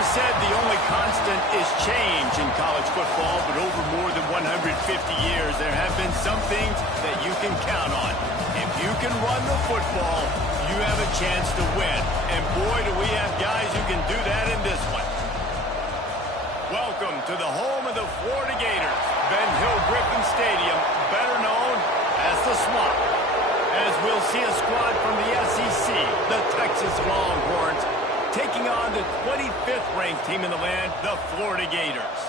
is said the only constant is change in college football, but over more than 150 years, there have been some things that you can count on. If you can run the football, you have a chance to win. And boy, do we have guys who can do that in this one. Welcome to the home of the Florida Gators, Ben Hill Griffin Stadium, better known as the Swamp. As we'll see a squad from the SEC, the Texas Longhorns, taking on the 25th ranked team in the land, the Florida Gators.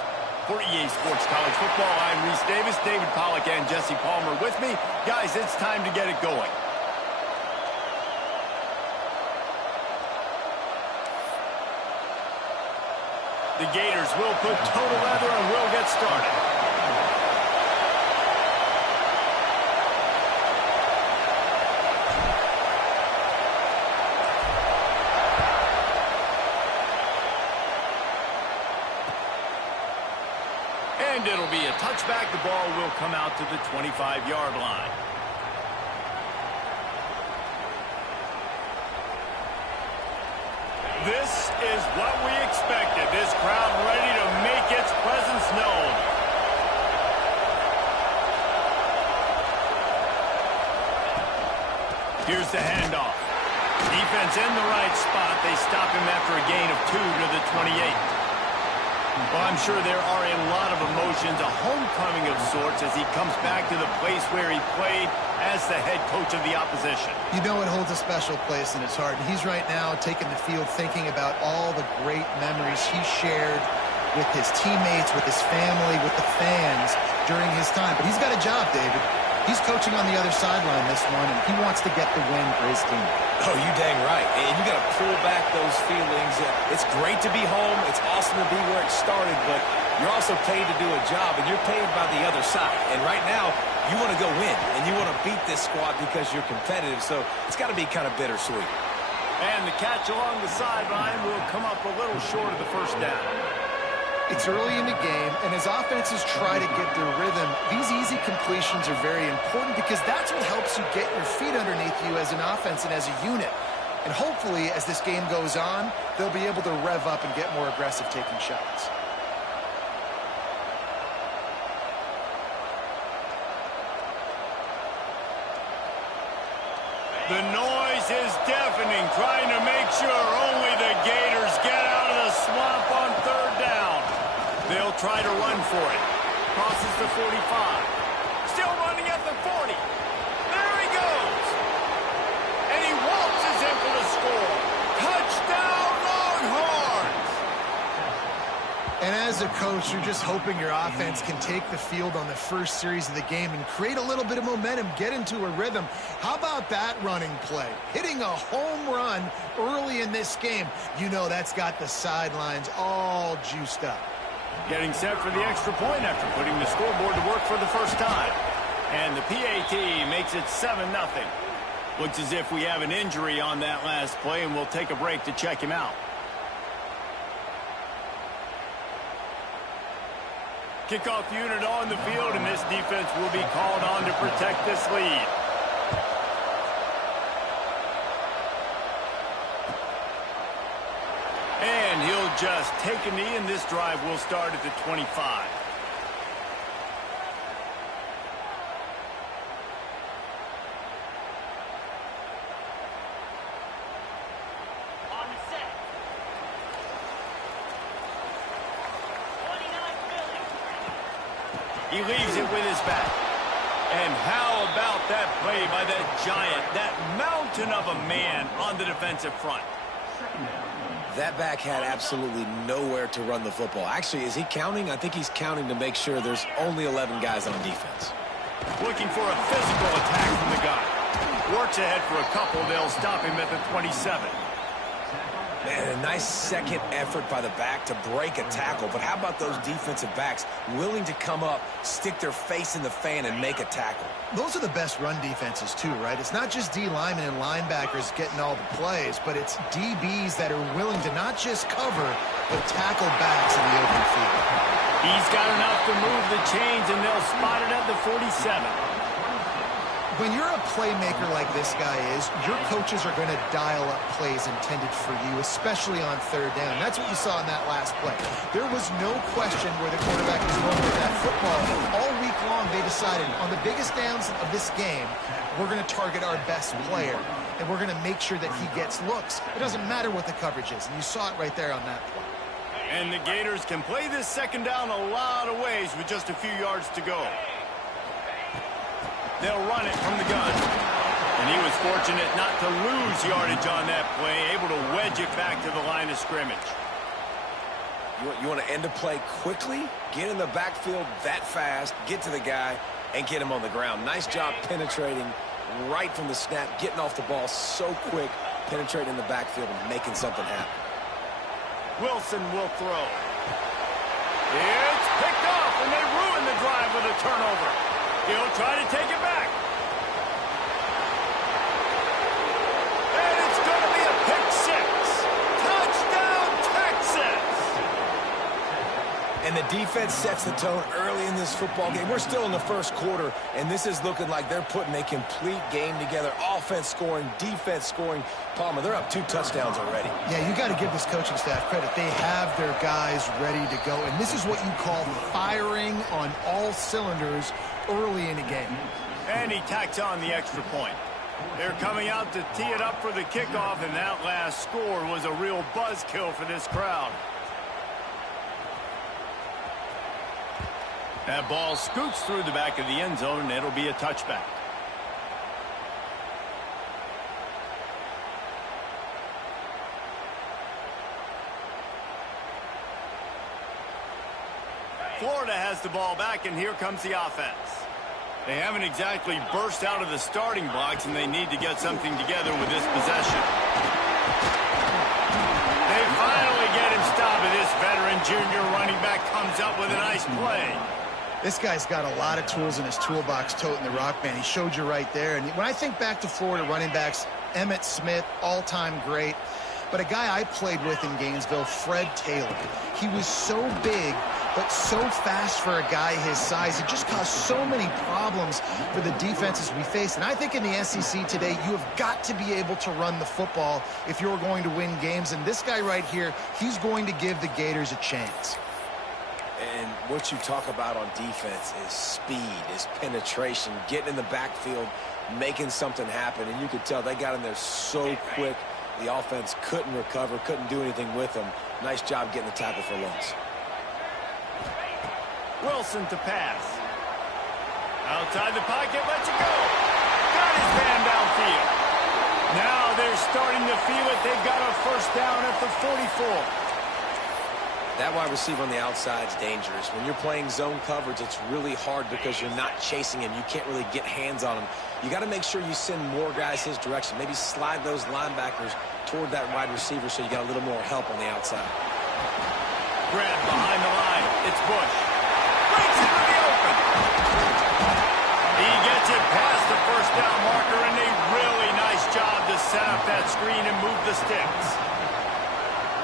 For EA Sports College Football, I'm Reese Davis, David Pollack, and Jesse Palmer with me. Guys, it's time to get it going. The Gators will put total leather and we'll get started. And it'll be a touchback. The ball will come out to the 25-yard line. This is what we expected. This crowd ready to make its presence known. Here's the handoff. Defense in the right spot. They stop him after a gain of 2 to the 28. Well, I'm sure there are a lot of emotions, a homecoming of sorts, as he comes back to the place where he played as the head coach of the opposition. You know it holds a special place in his heart. And he's right now taking the field thinking about all the great memories he shared with his teammates, with his family, with the fans during his time. But he's got a job, David. He's coaching on the other sideline this one, and he wants to get the win for his team. Oh, you dang right. And you got to pull back those feelings. It's great to be home. It's awesome to be where it started, but you're also paid to do a job, and you're paid by the other side. And right now, you want to go win, and you want to beat this squad because you're competitive, so it's got to be kind of bittersweet. And the catch along the sideline will come up a little short of the first down. It's early in the game, and as offenses try to get their rhythm, these easy completions are very important because that's what helps you get your feet underneath you as an offense and as a unit. And hopefully, as this game goes on, they'll be able to rev up and get more aggressive taking shots. The noise is deafening, trying to make sure only the Gators get out of the swamp on third down. They'll try to run for it. Crosses the 45. Still running at the 40. There he goes. And he waltzes in for the score. Touchdown, Longhorns! And as a coach, you're just hoping your offense can take the field on the first series of the game and create a little bit of momentum, get into a rhythm. How about that running play? Hitting a home run early in this game. You know that's got the sidelines all juiced up. Getting set for the extra point after putting the scoreboard to work for the first time. And the PAT makes it 7-0. Looks as if we have an injury on that last play, and we'll take a break to check him out. Kickoff unit on the field, and this defense will be called on to protect this lead. And he'll just take a knee, and this drive will start at the 25. On the set. 29 Philly. He leaves it with his back. And how about that play by that giant, that mountain of a man on the defensive front? That back had absolutely nowhere to run the football. Actually, is he counting? I think he's counting to make sure there's only 11 guys on defense. Looking for a physical attack from the gun. Works ahead for a couple. They'll stop him at the 27. Man, a nice second effort by the back to break a tackle. But how about those defensive backs willing to come up, stick their face in the fan, and make a tackle? Those are the best run defenses too, right? It's not just D linemen and linebackers getting all the plays, but it's DBs that are willing to not just cover, but tackle backs in the open field. He's got enough to move the chains, and they'll spot it at the 47. When you're a playmaker like this guy is, your coaches are going to dial up plays intended for you, especially on third down. That's what you saw in that last play. There was no question where the quarterback was going with that football. All week long, they decided on the biggest downs of this game, we're going to target our best player, and we're going to make sure that he gets looks. It doesn't matter what the coverage is, and you saw it right there on that play. And the Gators can play this second down a lot of ways with just a few yards to go. They'll run it from the gun. And he was fortunate not to lose yardage on that play, able to wedge it back to the line of scrimmage. You want to end a play quickly, get in the backfield that fast, get to the guy, and get him on the ground. Nice job penetrating right from the snap, getting off the ball so quick, penetrating the backfield and making something happen. Wilson will throw. It's picked off, and they ruin the drive with a turnover. He'll try to take it back. And it's going to be a pick six. Touchdown, Texas! And the defense sets the tone early in this football game. We're still in the first quarter, and this is looking like they're putting a complete game together. Offense scoring, defense scoring. Palmer, they're up 2 touchdowns already. Yeah, you got to give this coaching staff credit. They have their guys ready to go, and this is what you call firing on all cylinders early in a game. And he tacks on the extra point. They're coming out to tee it up for the kickoff, and that last score was a real buzzkill for this crowd. That ball scoots through the back of the end zone, and it'll be a touchback. Florida has the ball back, and here comes the offense. They haven't exactly burst out of the starting blocks, and they need to get something together with this possession. They finally get him stopped, and this veteran junior running back comes up with a nice play. This guy's got a lot of tools in his toolbox toting the rock, man. He showed you right there. And when I think back to Florida running backs, Emmitt Smith, all-time great. But a guy I played with in Gainesville, Fred Taylor. He was so big, but so fast for a guy his size. It just caused so many problems for the defenses we faced. And I think in the SEC today, you have got to be able to run the football if you're going to win games. And this guy right here, he's going to give the Gators a chance. And what you talk about on defense is speed, is penetration, getting in the backfield, making something happen. And you could tell they got in there so quick. The offense couldn't recover, couldn't do anything with them. Nice job getting the tackle for loss. Wilson to pass. Outside the pocket, lets it go. Got his man downfield. Now they're starting to feel it. They've got a first down at the 44. That wide receiver on the outside is dangerous. When you're playing zone coverage, it's really hard because you're not chasing him. You can't really get hands on him. You got to make sure you send more guys his direction. Maybe slide those linebackers toward that wide receiver so you got a little more help on the outside. Grab behind the line. It's Bush. Breaks into the open. He gets it past the first down marker, and a really nice job to set up that screen and move the sticks.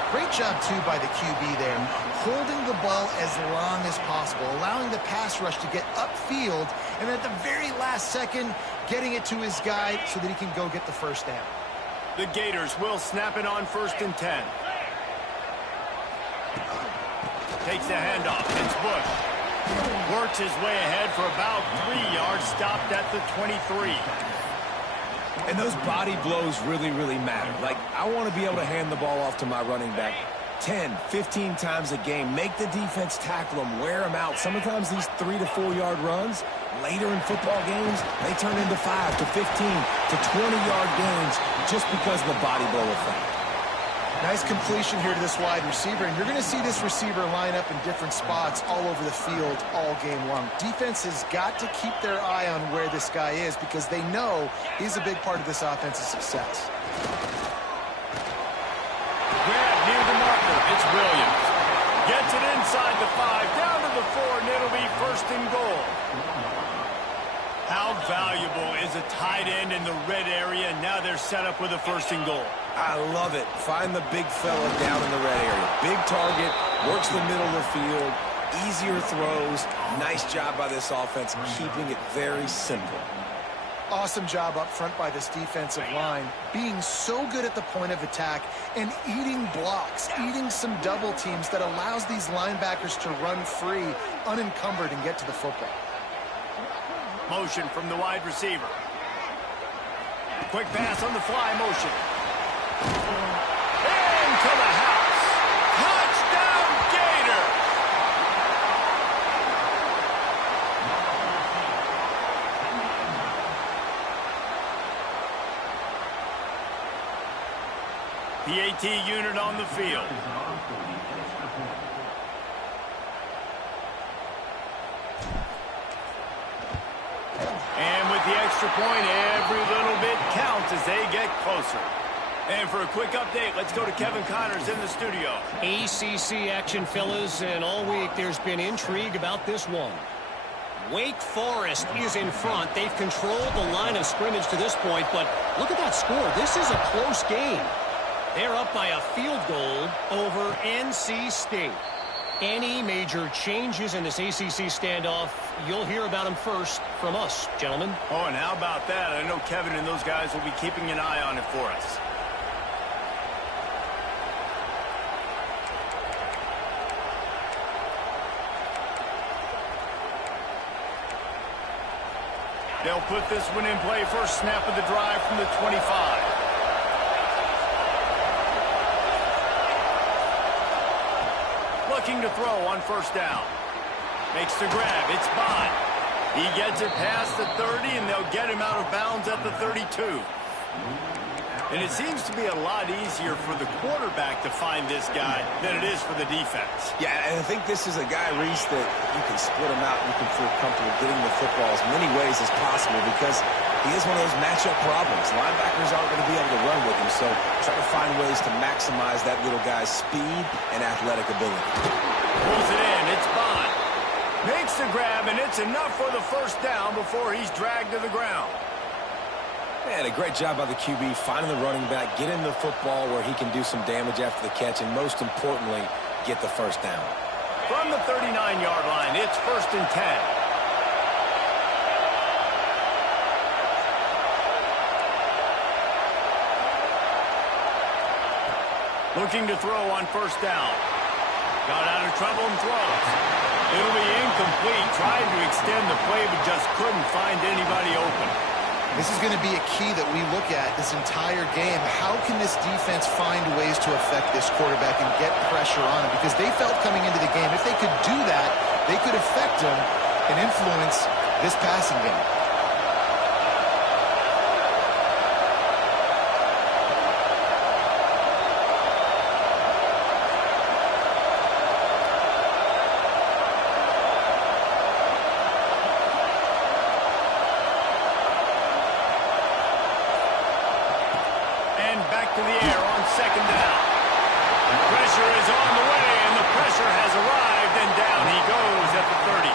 Great job, too, by the QB there, holding the ball as long as possible, allowing the pass rush to get upfield, and at the very last second, getting it to his guy so that he can go get the first down. The Gators will snap it on 1st and 10. Takes the handoff. It's Bush. Works his way ahead for about 3 yards, stopped at the 23. And those body blows really, really matter. Like, I want to be able to hand the ball off to my running back 10, 15 times a game. Make the defense tackle them, wear them out. Sometimes these 3 to 4 yard runs, later in football games, they turn into 5 to 15 to 20-yard gains just because of the body blow effect. Nice completion here to this wide receiver, and you're going to see this receiver line up in different spots all over the field all game long. Defense has got to keep their eye on where this guy is because they know he's a big part of this offense's success. Grab near the marker. It's Williams. Gets it inside the 5, down to the 4, and it'll be 1st and goal. How valuable is a tight end in the red area? Now they're set up with a 1st and goal. I love it. Find the big fella down in the red area. Big target, works the middle of the field, easier throws. Nice job by this offense keeping it very simple. Awesome job up front by this defensive line, being so good at the point of attack and eating blocks, eating some double teams that allows these linebackers to run free, unencumbered, and get to the football. Motion from the wide receiver. Quick pass on the fly motion. Into the house. Touchdown, Gators! PAT unit on the field. And with the extra point, every little bit counts as they get closer. And for a quick update, let's go to Kevin Connors in the studio. ACC action, fellas, and all week there's been intrigue about this one. Wake Forest is in front. They've controlled the line of scrimmage to this point, but look at that score. This is a close game. They're up by a field goal over NC State. Any major changes in this ACC standoff, you'll hear about them first from us, gentlemen. Oh, and how about that? I know Kevin and those guys will be keeping an eye on it for us. They'll put this one in play. First snap of the drive from the 25. Looking to throw on first down. Makes the grab. It's Bond. He gets it past the 30, and they'll get him out of bounds at the 32. And it seems to be a lot easier for the quarterback to find this guy than it is for the defense. Yeah, and I think this is a guy, Reese, that you can split him out. You can feel comfortable getting the football as many ways as possible because he is one of those matchup problems. Linebackers aren't going to be able to run with him, so try to find ways to maximize that little guy's speed and athletic ability. Pulls it in. It's Bond. Makes the grab, and it's enough for the first down before he's dragged to the ground. And a great job by the QB finding the running back, getting the football where he can do some damage after the catch, and most importantly, get the first down. From the 39-yard line, it's 1st and 10. Looking to throw on first down. Got out of trouble and throws. It'll be incomplete. Tried to extend the play, but just couldn't find anybody open. This is going to be a key that we look at this entire game. How can this defense find ways to affect this quarterback and get pressure on him? Because they felt coming into the game, if they could do that, they could affect him and influence this passing game. To the air on second down. Pressure is on the way, and the pressure has arrived, and down he goes at the 30.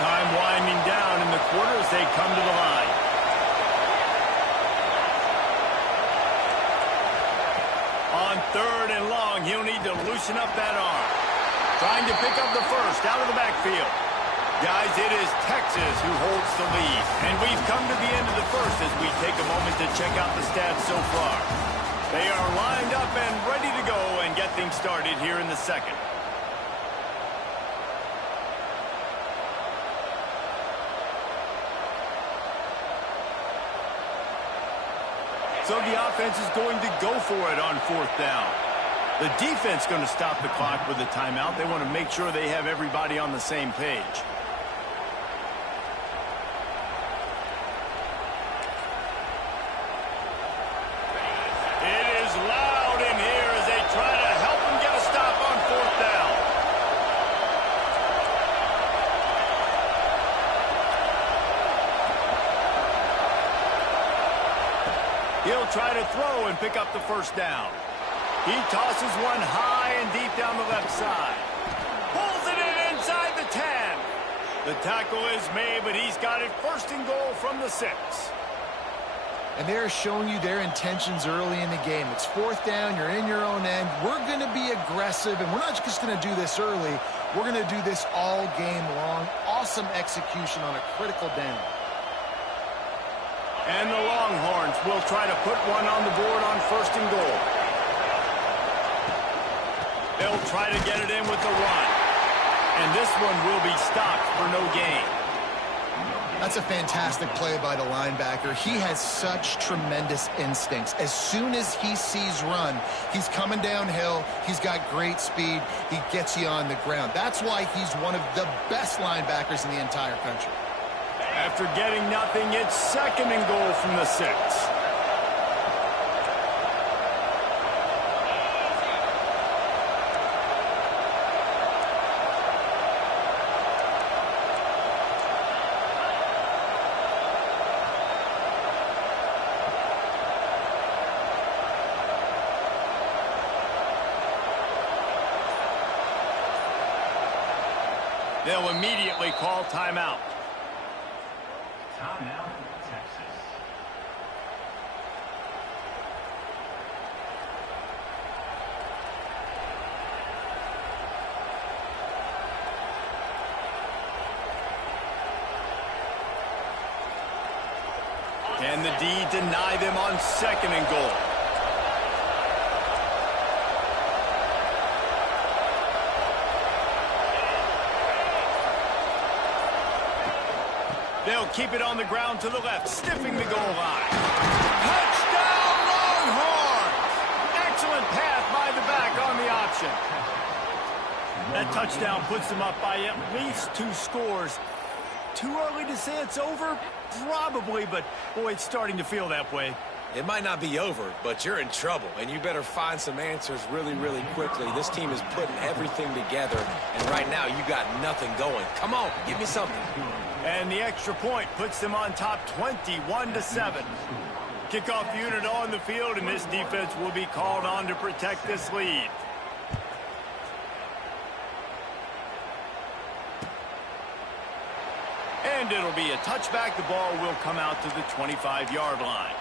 Time winding down in the quarter as they come to the line. On 3rd and long, he'll need to loosen up that arm. Trying to pick up the first out of the backfield. Guys, it is Texas who holds the lead. And we've come to the end of the first as we take a moment to check out the stats so far. They are lined up and ready to go and get things started here in the second. So the offense is going to go for it on 4th down. The defense going to stop the clock with a timeout. They want to make sure they have everybody on the same page. He'll try to throw and pick up the first down. He tosses one high and deep down the left side. Pulls it in inside the 10. The tackle is made, but he's got it 1st and goal from the 6. And they're showing you their intentions early in the game. It's fourth down. You're in your own end. We're going to be aggressive, and we're not just going to do this early. We're going to do this all game long. Awesome execution on a critical down. And the Longhorns will try to put one on the board on 1st and goal. They'll try to get it in with the run. And this one will be stopped for no gain. That's a fantastic play by the linebacker. He has such tremendous instincts. As soon as he sees run, he's coming downhill. He's got great speed. He gets you on the ground. That's why he's one of the best linebackers in the entire country. After getting nothing, it's 2nd and goal from the 6. They'll immediately call timeout. Timeout, Texas. Can the D deny them on 2nd and goal? They'll keep it on the ground to the left, sniffing the goal line. Touchdown, Longhorns! Excellent pass by the back on the option. That touchdown puts them up by at least 2 scores. Too early to say it's over? Probably, but boy, it's starting to feel that way. It might not be over, but you're in trouble, and you better find some answers really, really quickly. This team is putting everything together, and right now you got nothing going. Come on, give me something. And the extra point puts them on top 21-7. Kickoff unit on the field, and this defense will be called on to protect this lead. And it'll be a touchback. The ball will come out to the 25-yard line.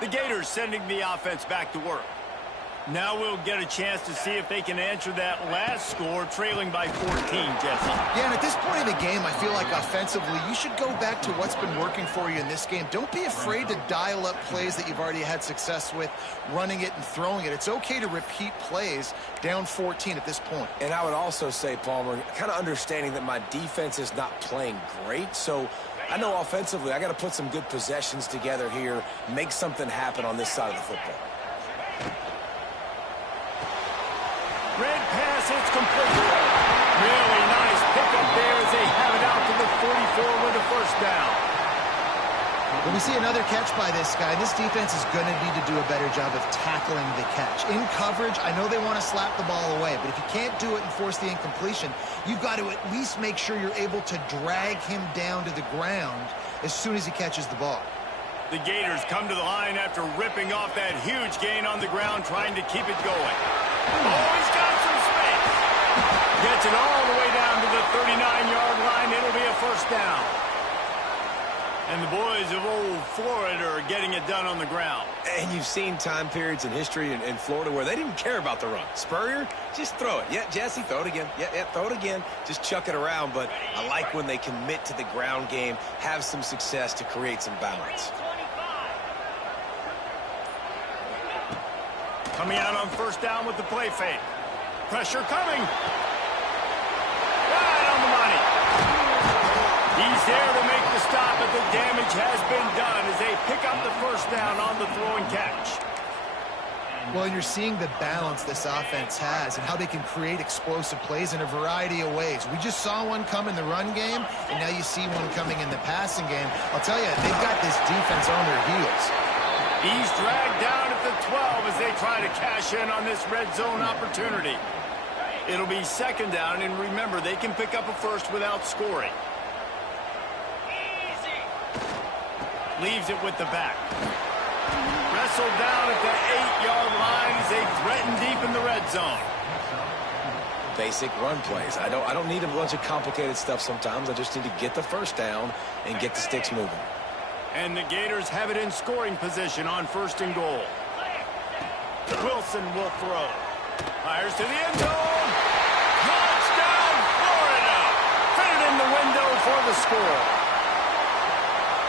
The Gators sending the offense back to work. Now we'll get a chance to see if they can answer that last score, trailing by 14, Jesse. Yeah, and at this point of the game, I feel like offensively, you should go back to what's been working for you in this game. Don't be afraid to dial up plays that you've already had success with, running it and throwing it. It's okay to repeat plays down 14 at this point. And I would also say, Palmer, kind of understanding that my defense is not playing great, so I know offensively I got to put some good possessions together here, make something happen on this side of the football. Red pass, it's complete. Really nice pickup there as they have it out to the 44 with a 1st down. When we see another catch by this guy, this defense is going to need to do a better job of tackling the catch. In coverage, I know they want to slap the ball away, but if you can't do it and force the incompletion, you've got to at least make sure you're able to drag him down to the ground as soon as he catches the ball. The Gators come to the line after ripping off that huge gain on the ground, trying to keep it going. Oh, he's got some space. Gets it all the way down to the 39-yard line. It'll be a 1st down. And the boys of old Florida are getting it done on the ground. And you've seen time periods in history in Florida where they didn't care about the run. Spurrier, just throw it. Yeah, Jesse, throw it again. Yeah, throw it again. Just chuck it around. But I like when they commit to the ground game, have some success to create some balance. Coming out on 1st down with the play fake. Pressure coming. Right on the money. He's there to make the stop, but the damage has been done as they pick up the 1st down on the throw and catch. Well, you're seeing the balance this offense has and how they can create explosive plays in a variety of ways. We just saw one come in the run game, and now you see one coming in the passing game. I'll tell you, they've got this defense on their heels. He's dragged down at the 12 as they try to cash in on this red zone opportunity. It'll be 2nd down, and remember, they can pick up a 1st without scoring. Leaves it with the back. Wrestled down at the 8-yard line as they threaten deep in the red zone. Basic run plays. I don't need a bunch of complicated stuff sometimes. I just need to get the first down and get the sticks moving. And the Gators have it in scoring position on 1st and goal. Wilson will throw. Fires to the end zone. Touchdown, Florida! Fit it in the window for the score.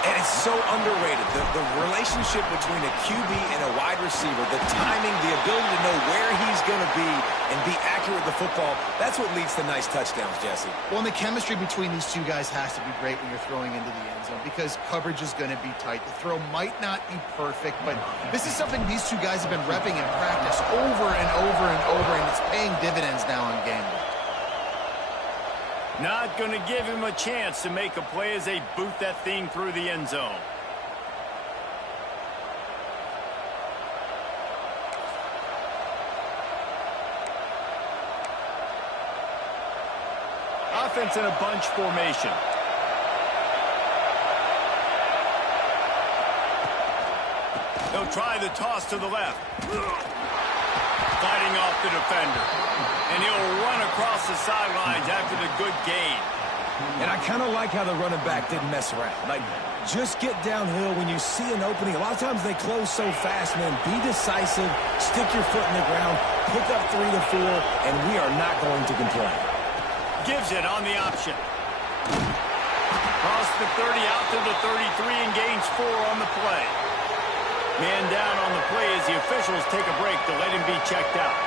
And it's so underrated. The relationship between a QB and a wide receiver, the timing, the ability to know where he's going to be and be accurate with the football, that's what leads to nice touchdowns, Jesse. Well, and the chemistry between these two guys has to be great when you're throwing into the end zone because coverage is going to be tight. The throw might not be perfect, but this is something these two guys have been repping in practice over and over and over, and it's paying dividends now on game day. Not going to give him a chance to make a play as they boot that thing through the end zone. Offense in a bunch formation. They'll try the toss to the left. Fighting off the defender. And he'll run across the sidelines after the good gain. And I kind of like how the running back didn't mess around. Like, just get downhill when you see an opening. A lot of times they close so fast, man. Be decisive, stick your foot in the ground, pick up 3 to 4, and we are not going to complain. Gives it on the option. Cross the 30 out to the 33 and gains 4 on the play. Man down on the play as the officials take a break to let him be checked out.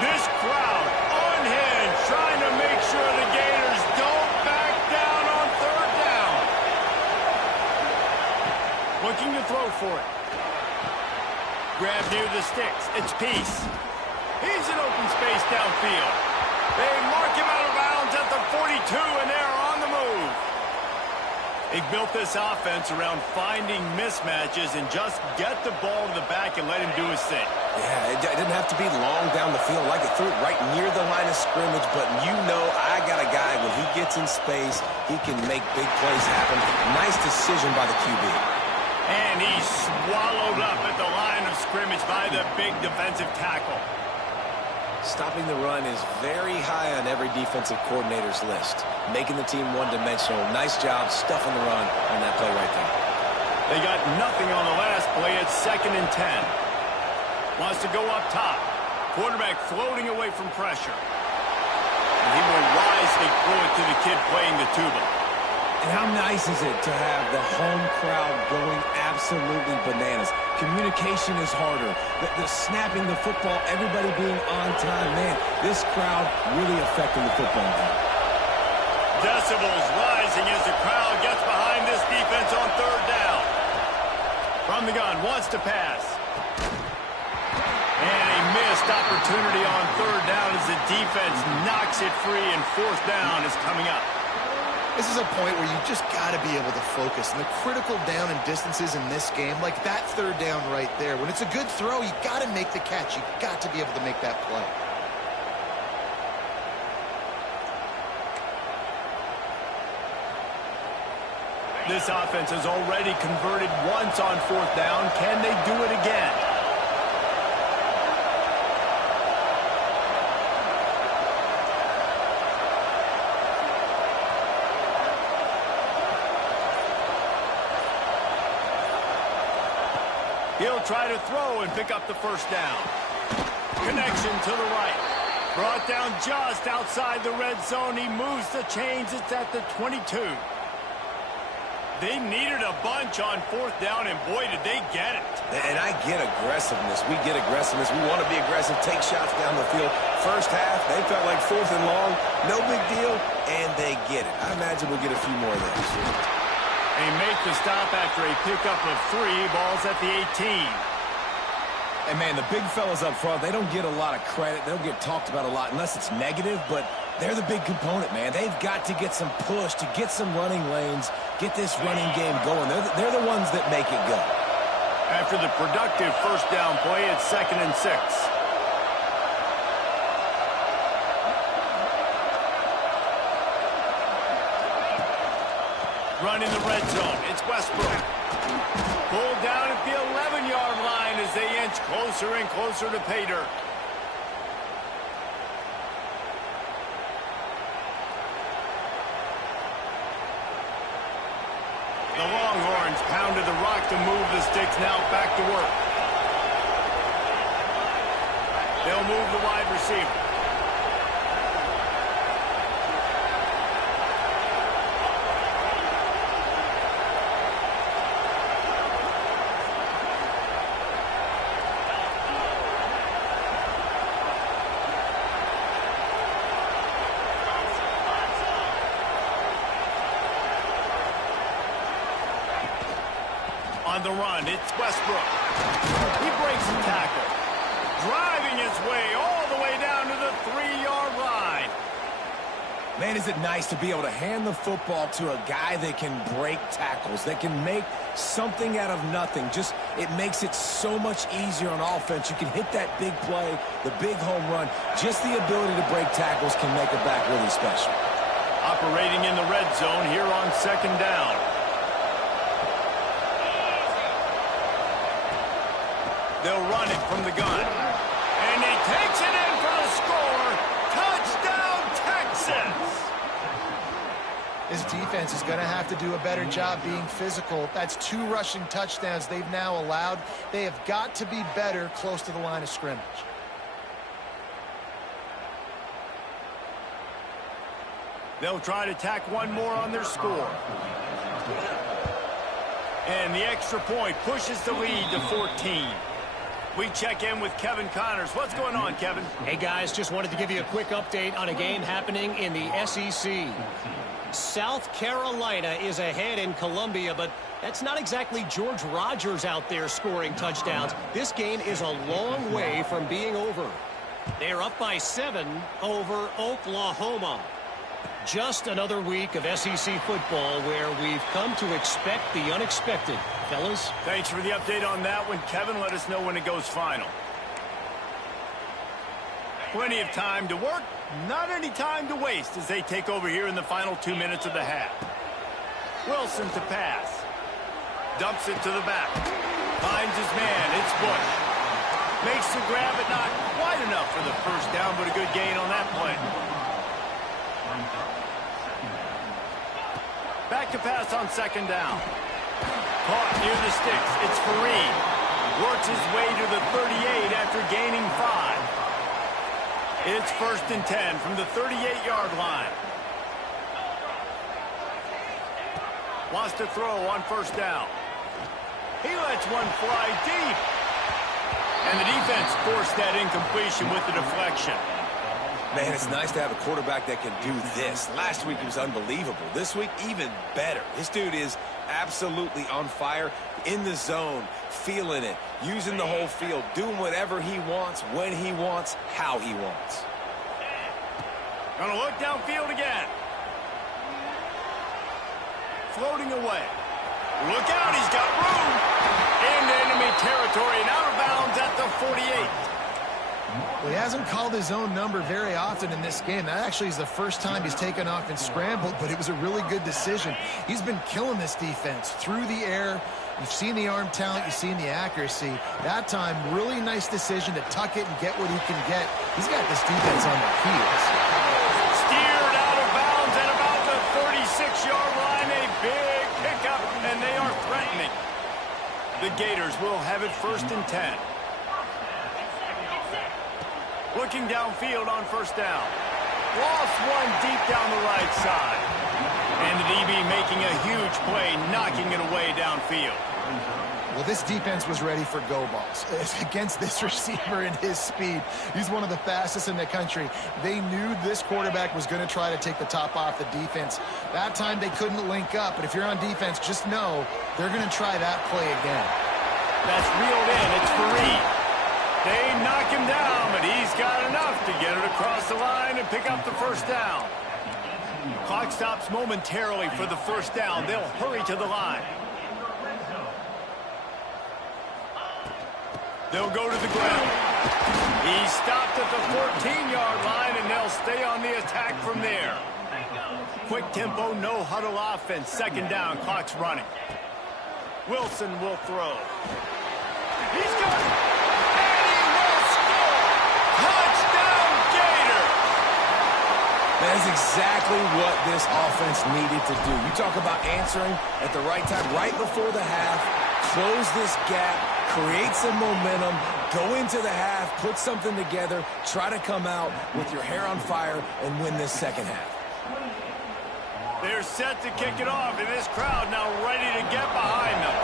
This crowd unhinged, trying to make sure the Gators don't back down on 3rd down. Looking to throw for it. Grab near the sticks. It's Peace. He's in open space downfield. They mark him out of bounds at the 42, and they're on the move. They built this offense around finding mismatches and just get the ball to the back and let him do his thing. Yeah, it didn't have to be long down the field. Like it threw it right near the line of scrimmage, but you know I got a guy, when he gets in space, he can make big plays happen. Nice decision by the QB. And he's swallowed up at the line of scrimmage by the big defensive tackle. Stopping the run is very high on every defensive coordinator's list. Making the team one-dimensional. Nice job stuffing the run on that play right there. They got nothing on the last play. It's 2nd and 10. Wants to go up top. Quarterback floating away from pressure. And he will wisely throw it to the kid playing the tuba. And how nice is it to have the home crowd going absolutely bananas? Communication is harder. The snapping the football, everybody being on time. Man, this crowd really affecting the football game. Decibels rising as the crowd gets behind this defense on 3rd down. From the gun, wants to pass. And a missed opportunity on 3rd down as the defense knocks it free, and 4th down is coming up. This is a point where you just got to be able to focus. And the critical down and distances in this game, like that 3rd down right there, when it's a good throw, you got to make the catch. You got to be able to make that play. This offense has already converted once on 4th down. Can they do it again? He'll try to throw and pick up the 1st down. Connection to the right. Brought down just outside the red zone. He moves the chains. It's at the 22. They needed a bunch on 4th down, and boy, did they get it. And I get aggressiveness. We get aggressiveness. We want to be aggressive, take shots down the field. First half, they felt like 4th and long. No big deal, and they get it. I imagine we'll get a few more of those. They make the stop after a pickup of 3. Ball's at the 18. And, man, the big fellas up front, they don't get a lot of credit. They don't get talked about a lot unless it's negative, but they're the big component, man. They've got to get some push, to get some running lanes, get this running game going. They're the ones that make it go. After the productive 1st down play, it's 2nd and 6. Run in the red zone. It's Westbrook. Pulled down at the 11-yard line as they inch closer and closer to pay dirt. The Longhorns pounded the rock to move the sticks, now back to work. They'll move the wide receiver. On the run, it's Westbrook. He breaks the tackle, driving his way all the way down to the 3-yard line. Man, is it nice to be able to hand the football to a guy that can break tackles, that can make something out of nothing. Just, it makes it so much easier on offense. You can hit that big play, the big home run. Just the ability to break tackles can make a back really special. Operating in the red zone here on 2nd down. They'll run it from the gun. And he takes it in for the score. Touchdown, Texas! This defense is going to have to do a better job being physical. That's 2 rushing touchdowns they've now allowed. They have got to be better close to the line of scrimmage. They'll try to tack one more on their score. And the extra point pushes the lead to 14. We check in with Kevin Connors. What's going on, Kevin? Hey, guys, just wanted to give you a quick update on a game happening in the SEC. South Carolina is ahead in Columbia, but that's not exactly George Rogers out there scoring touchdowns. This game is a long way from being over. They're up by 7 over Oklahoma. Just another week of SEC football where we've come to expect the unexpected. Fellas? Thanks for the update on that one, Kevin. Let us know when it goes final. Plenty of time to work, not any time to waste as they take over here in the final 2 minutes of the half. Wilson to pass. Dumps it to the back. Finds his man. It's Bush. Makes the grab, but not quite enough for the first down, but a good gain on that play. Back to pass on 2nd down. Caught near the sticks. It's Fareed. Works his way to the 38 after gaining 5. It's 1st and 10 from the 38-yard line. Wants to throw on 1st down. He lets one fly deep. And the defense forced that incompletion with the deflection. Man, it's nice to have a quarterback that can do this. Last week he was unbelievable. This week, even better. This dude is absolutely on fire, in the zone, feeling it, using the whole field, doing whatever he wants, when he wants, how he wants. Gonna look downfield again. Floating away. Look out, he's got room. Into enemy territory and out of bounds at the 48. Well, he hasn't called his own number very often in this game. That actually is the first time he's taken off and scrambled, but it was a really good decision. He's been killing this defense through the air. You've seen the arm talent, you've seen the accuracy. That time, really nice decision to tuck it and get what he can get. He's got this defense on their heels. Steered out of bounds at about the 36-yard line. A big pickup, and they are threatening. The Gators will have it 1st and 10. Looking downfield on 1st down. Lost one deep down the right side. And the DB making a huge play, knocking it away downfield. Well, this defense was ready for go balls. Against this receiver and his speed, he's one of the fastest in the country. They knew this quarterback was going to try to take the top off the defense. That time they couldn't link up, but if you're on defense, just know they're going to try that play again. That's reeled in. It's Fareed. They knock him down, but he's got enough to get it across the line and pick up the 1st down. Clock stops momentarily for the 1st down. They'll hurry to the line. They'll go to the ground. He stopped at the 14-yard line, and they'll stay on the attack from there. Quick tempo, no huddle offense. 2nd down, clock's running. Wilson will throw. He's got it. And he will score. Touchdown, Gator. That is exactly what this offense needed to do. You talk about answering at the right time, right before the half, close this gap, create some momentum, go into the half, put something together, try to come out with your hair on fire and win this second half. They're set to kick it off, and this crowd now ready to get behind them.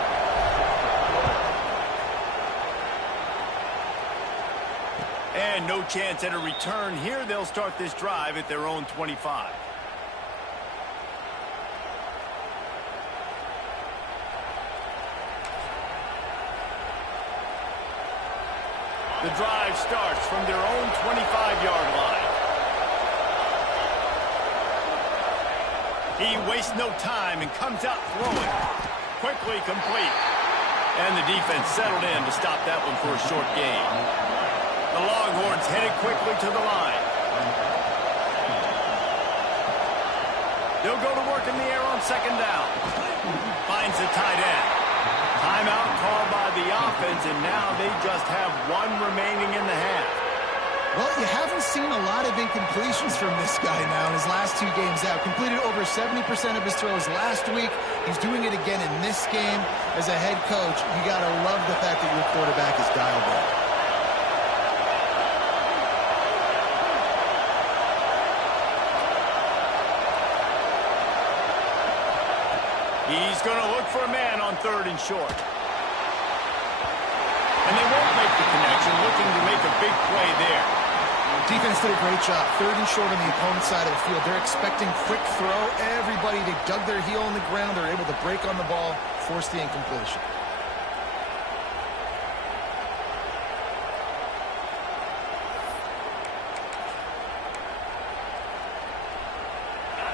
And no chance at a return here. They'll start this drive at their own 25. The drive starts from their own 25-yard line. He wastes no time and comes out throwing. Quickly complete. And the defense settled in to stop that one for a short gain. The Longhorns headed quickly to the line. They'll go to work in the air on second down. Finds the tight end. Timeout called by the offense, and now they just have one remaining in the half. Well, you haven't seen a lot of incompletions from this guy now in his last 2 games out. Completed over 70% of his throws last week. He's doing it again in this game. As a head coach, you got to love the fact that your quarterback is dialed in. He's going to look for a man on 3rd and short. And they won't make the connection, looking to make a big play there. Defense did a great job. 3rd and short on the opponent's side of the field. They're expecting quick throw. Everybody, they dug their heel on the ground. They're able to break on the ball, force the incompletion.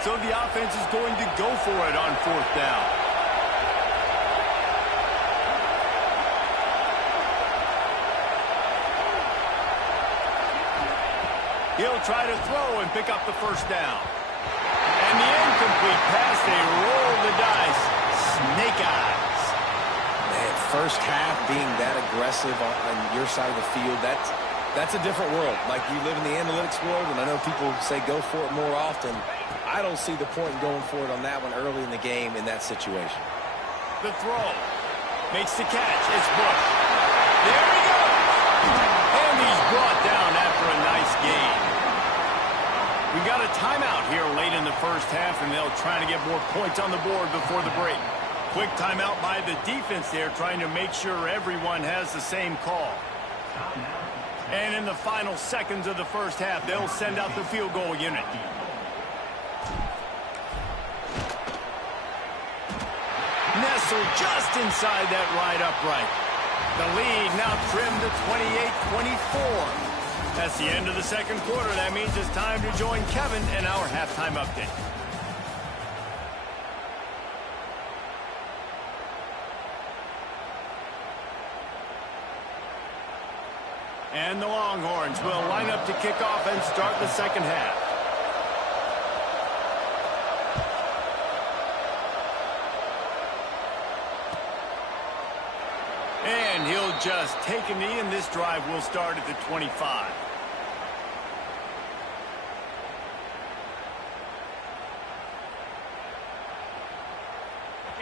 So the offense is going to go for it on 4th down. He'll try to throw and pick up the 1st down. And the incomplete pass, they roll the dice. Snake eyes. Man, first half being that aggressive on your side of the field, that's a different world. Like, you live in the analytics world, and I know people say go for it more often. I don't see the point in going for it on that one early in the game in that situation. The throw. Makes the catch. It's Bush. There he goes. And he's brought down after a nice gain. We got a timeout here late in the first half, and they'll try to get more points on the board before the break. Quick timeout by the defense there, trying to make sure everyone has the same call. And in the final seconds of the first half, they'll send out the field goal unit. Nestled just inside that right upright. The lead now trimmed to 28-24. That's the end of the second quarter. That means it's time to join Kevin in our halftime update. And the Longhorns will line up to kick off and start the second half. And he'll just take a knee, and this drive will start at the 25.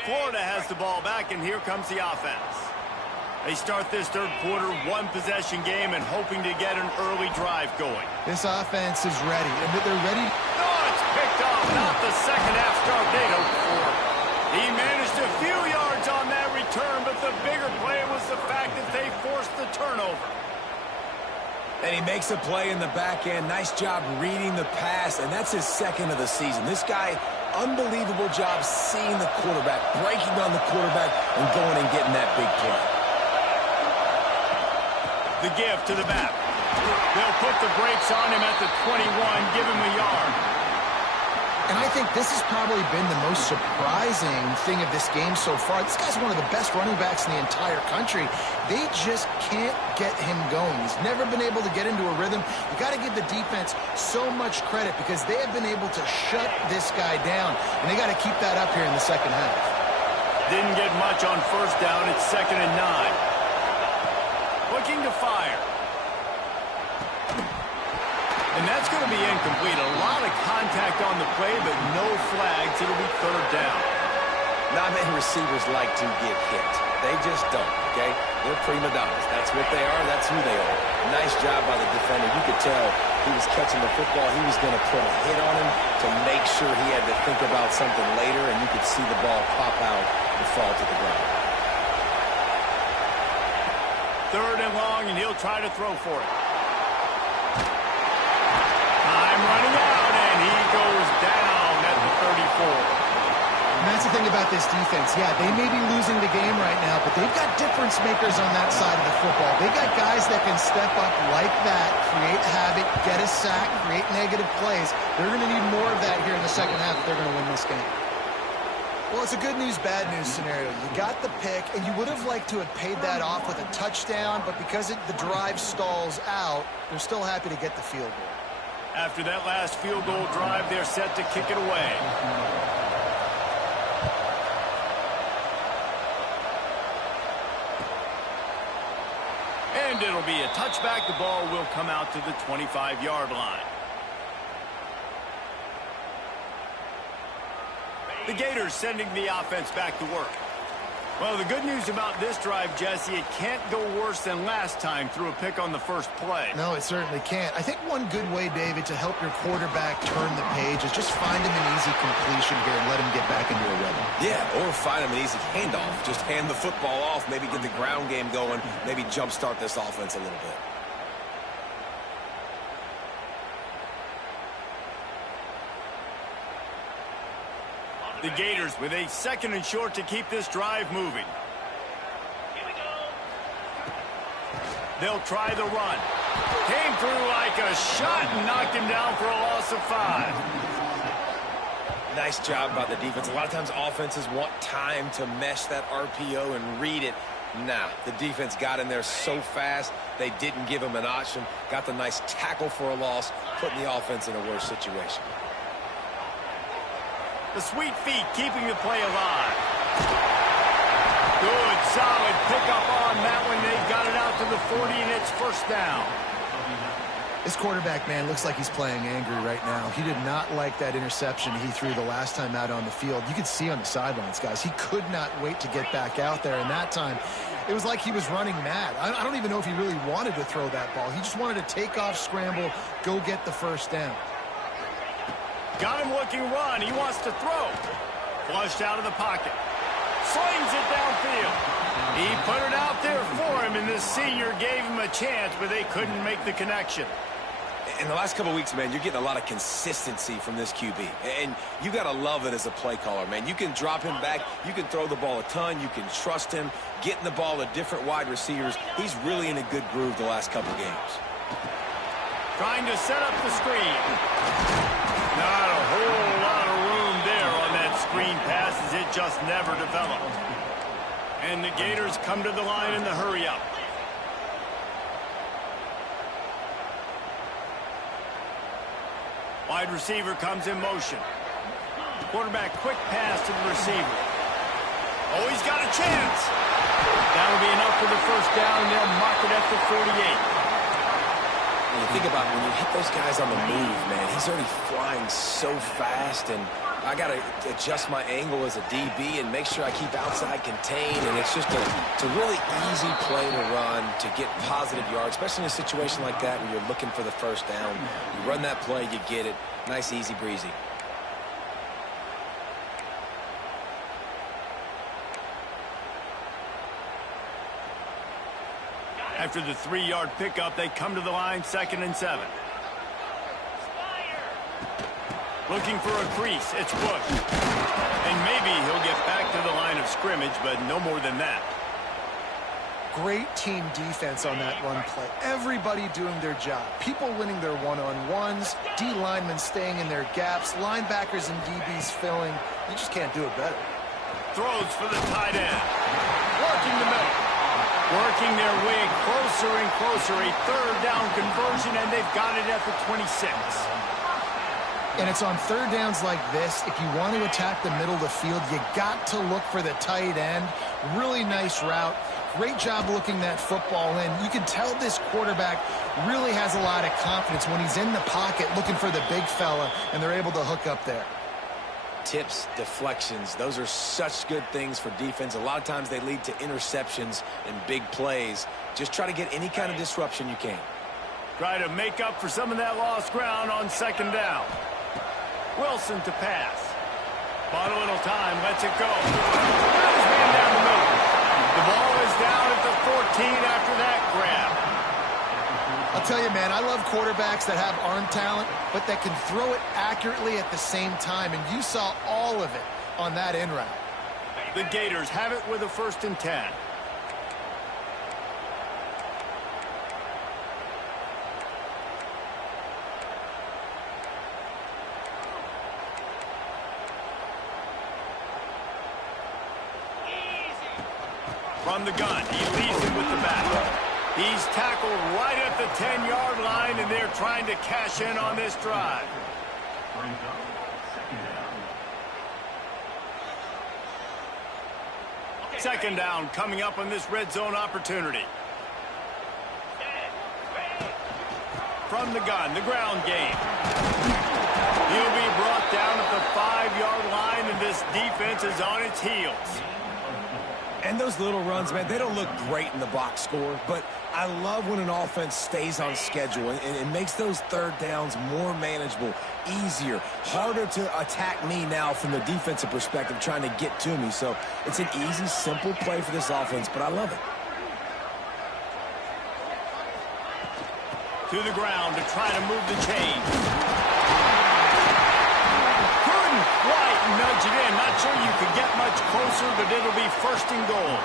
Florida has the ball back, and here comes the offense. They start this third quarter, one-possession game, and hoping to get an early drive going. This offense is ready, and they're ready. Oh, it's picked off. Not the second half start they'd hoped for. He managed a few yards on that return, but the bigger play was the fact that they forced the turnover. And he makes a play in the back end. Nice job reading the pass, and that's his second of the season. This guy, unbelievable job seeing the quarterback, breaking on the quarterback, and going and getting that big play. The give to the back. They'll put the brakes on him at the 21, give him a yard. And I think this has probably been the most surprising thing of this game so far. This guy's one of the best running backs in the entire country. They just can't get him going. He's never been able to get into a rhythm. You got to give the defense so much credit because they have been able to shut this guy down, and they got to keep that up here in the second half. didn't get much on first down. It's 2nd and 9. Looking to fire. And that's going to be incomplete. A lot of contact on the play, but no flags. It'll be 3rd down. Not many receivers like to get hit. They just don't, okay? They're prima donnas. That's what they are. That's who they are. Nice job by the defender. You could tell he was catching the football. He was going to put a hit on him to make sure he had to think about something later, and you could see the ball pop out and fall to the ground. 3rd and long, and he'll try to throw for it. Time running out, and he goes down at the 34. And that's the thing about this defense. Yeah, they may be losing the game right now, but they've got difference makers on that side of the football. They got guys that can step up like that, create havoc, get a sack, create negative plays. They're going to need more of that here in the second half if they're going to win this game. Well, it's a good news, bad news scenario. You got the pick, and you would have liked to have paid that off with a touchdown, but because the drive stalls out, they're still happy to get the field goal. After that last field goal drive, they're set to kick it away. And it'll be a touchback. The ball will come out to the 25-yard line. The Gators sending the offense back to work. Well, the good news about this drive, Jesse, it can't go worse than last time through a pick on the first play. No, it certainly can't. I think one good way, David, to help your quarterback turn the page is just find him an easy completion here and let him get back into a rhythm. Yeah, or find him an easy handoff. Just hand the football off, maybe get the ground game going, maybe jumpstart this offense a little bit. The Gators with a 2nd and short to keep this drive moving. Here we go. They'll try the run. Came through like a shot and knocked him down for a loss of 5. Nice job by the defense. A lot of times offenses want time to mesh that RPO and read it. Nah, the defense got in there so fast, they didn't give him an option. Got the nice tackle for a loss, putting the offense in a worse situation. The sweet feet keeping the play alive. Good, solid pickup on that one. They've got it out to the 40, and it's 1st down. This quarterback, man, looks like he's playing angry right now. He did not like that interception he threw the last time out on the field. You could see on the sidelines, guys, he could not wait to get back out there. And that time, it was like he was running mad. I don't even know if he really wanted to throw that ball. He just wanted to take off, scramble, go get the 1st down. Got him looking run. He wants to throw. Flushed out of the pocket. Slings it downfield. He put it out there for him, and this senior gave him a chance, but they couldn't make the connection. In the last couple of weeks, man, you're getting a lot of consistency from this QB. And you got to love it as a play caller, man. You can drop him back. You can throw the ball a ton. You can trust him. Getting the ball to different wide receivers. He's really in a good groove the last couple of games. Trying to set up the screen. Not a whole lot of room there on that screen pass as it just never developed. And the Gators come to the line in the hurry-up. Wide receiver comes in motion. Quarterback quick pass to the receiver. Oh, he's got a chance. That'll be enough for the 1st down, and they'll mark it at the 48. When you think about when you hit those guys on the move, man, he's already flying so fast, and I got to adjust my angle as a DB and make sure I keep outside contained, and it's just a really easy play to run to get positive yards, especially in a situation like that when you're looking for the 1st down. You run that play, you get it. Nice, easy breezy. After the 3-yard pickup, they come to the line, 2nd and 7. Looking for a crease. It's Bush. And maybe he'll get back to the line of scrimmage, but no more than that. Great team defense on that run play. Everybody doing their job. People winning their one-on-ones, D linemen staying in their gaps, linebackers and DBs filling. You just can't do it better. Throws for the tight end. Working the middle. Working their way closer and closer. A 3rd down conversion, and they've got it at the 26. And it's on third downs like this, if you want to attack the middle of the field, you got to look for the tight end. Really nice route. Great job looking that football in. You can tell this quarterback really has a lot of confidence when he's in the pocket looking for the big fella, and they're able to hook up there. Tips, deflections, those are such good things for defense. A lot of times they lead to interceptions and big plays. Just try to get any kind of disruption you can. Try to make up for some of that lost ground on second down. Wilson to pass. Bought a little time, lets it go. Got his man down the middle. The ball is down at the 14 after that grab. I'll tell you, man, I love quarterbacks that have arm talent, but that can throw it accurately at the same time, and you saw all of it on that in route. The Gators have it with a 1st and 10. From the gun, he leads it with the back. He's tackled right at the 10-yard line, and they're trying to cash in on this drive. Second down coming up on this red zone opportunity. From the gun, the ground game. He'll be brought down at the 5-yard line, and this defense is on its heels. And those little runs, man, they don't look great in the box score, but I love when an offense stays on schedule and it makes those third downs more manageable, easier, harder to attack me now from the defensive perspective trying to get to me. So it's an easy, simple play for this offense, but I love it. To the ground to try to move the chain. Quite nudge it in. Not sure you could get much closer, but it'll be 1st and goal.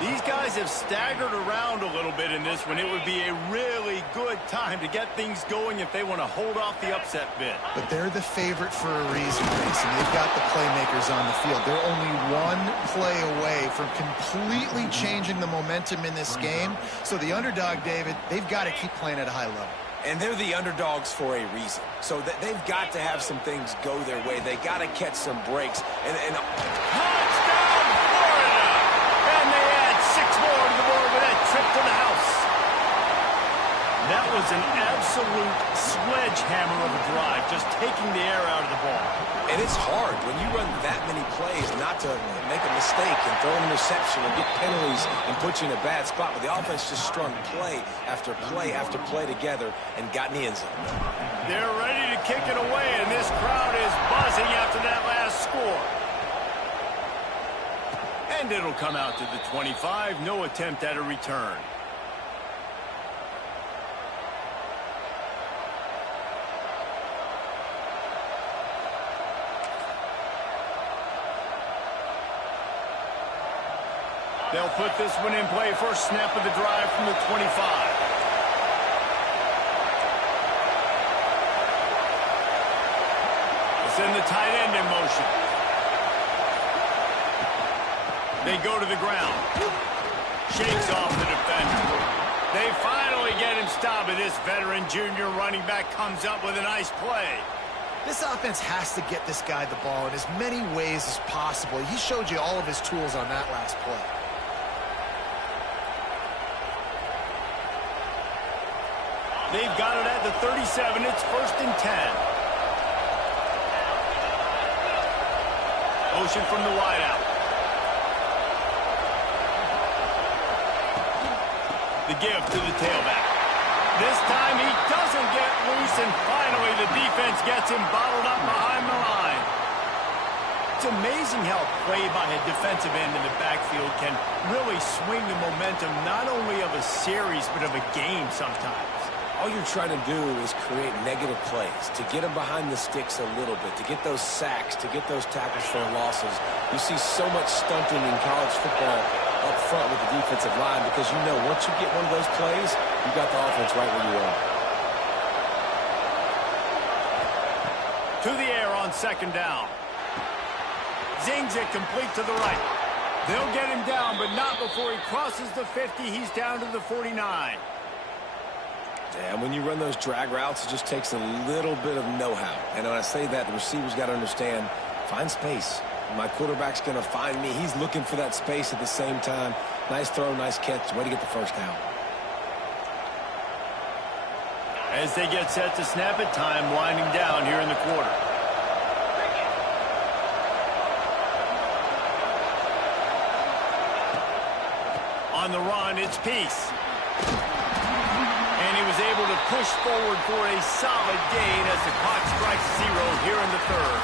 These guys have staggered around a little bit in this one. It would be a really good time to get things going if they want to hold off the upset bid. But they're the favorite for a reason, Mason. They've got the playmakers on the field. They're only one play away from completely changing the momentum in this game. So the underdog, David, they've got to keep playing at a high level. And they're the underdogs for a reason. So they've got to have some things go their way. They got to catch some breaks. Touchdown, Florida! And they add 6 more to the board with that trip to the house. That was an absolute sledgehammer of a drive, just taking the air out of the ball. And it's hard when you run that many plays not to make a mistake and throw an interception or get penalties and put you in a bad spot. But the offense just strung play after play after play together and got in the end zone. They're ready to kick it away, and this crowd is buzzing after that last score. And it'll come out to the 25. No attempt at a return. They'll put this one in play. First snap of the drive from the 25. It's in the tight end in motion. They go to the ground. Shakes off the defender. They finally get him stopped, and this veteran junior running back comes up with a nice play. This offense has to get this guy the ball in as many ways as possible. He showed you all of his tools on that last play. They've got it at the 37. It's 1st and 10. Motion from the wideout. The give to the tailback. This time he doesn't get loose, and finally the defense gets him bottled up behind the line. It's amazing how play by a defensive end in the backfield can really swing the momentum not only of a series but of a game sometimes. All you're trying to do is create negative plays, to get them behind the sticks a little bit, to get those sacks, to get those tackles for losses. You see so much stunting in college football up front with the defensive line because you know once you get one of those plays, you got the offense right where you are. To the air on second down. Zings it complete to the right. They'll get him down, but not before he crosses the 50. He's down to the 49. And when you run those drag routes, it just takes a little bit of know-how. And when I say that, the receiver's got to understand, find space. My quarterback's going to find me. He's looking for that space at the same time. Nice throw, nice catch. Way to get the first down. As they get set to snap it, time winding down here in the quarter. On the run, it's Peace. And he was able to push forward for a solid gain as the clock strikes 0 here in the third.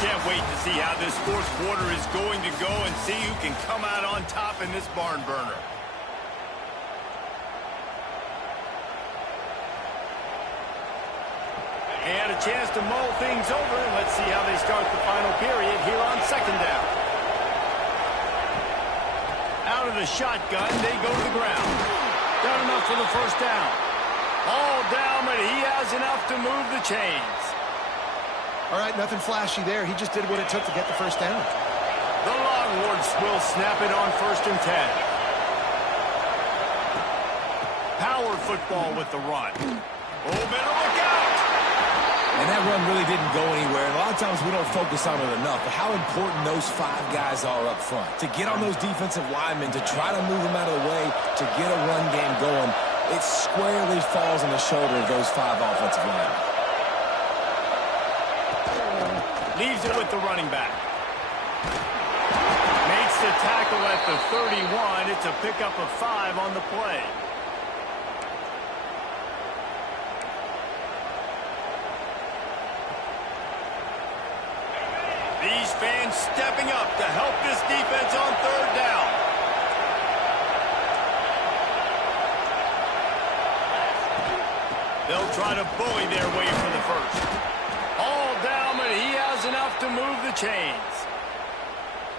Can't wait to see how this fourth quarter is going to go and see who can come out on top in this barn burner. And a chance to mull things over. Let's see how they start the final period here on second down. Out of the shotgun, they go to the ground. Got enough for the first down. All down, but he has enough to move the chains. All right, nothing flashy there. He just did what it took to get the first down. The Longhorns will snap it on 1st and 10. Power football with the run. Oh, better look out! And that run really didn't go anywhere. And a lot of times we don't focus on it enough, but how important those 5 guys are up front. To get on those defensive linemen, to try to move them out of the way, to get a run game going, it squarely falls on the shoulder of those 5 offensive linemen. Leaves it with the running back. Makes the tackle at the 31. It's a pickup of 5 on the play. These fans stepping up to help this defense on 3rd down. They'll try to bully their way for the first. All down, but he has enough to move the chains.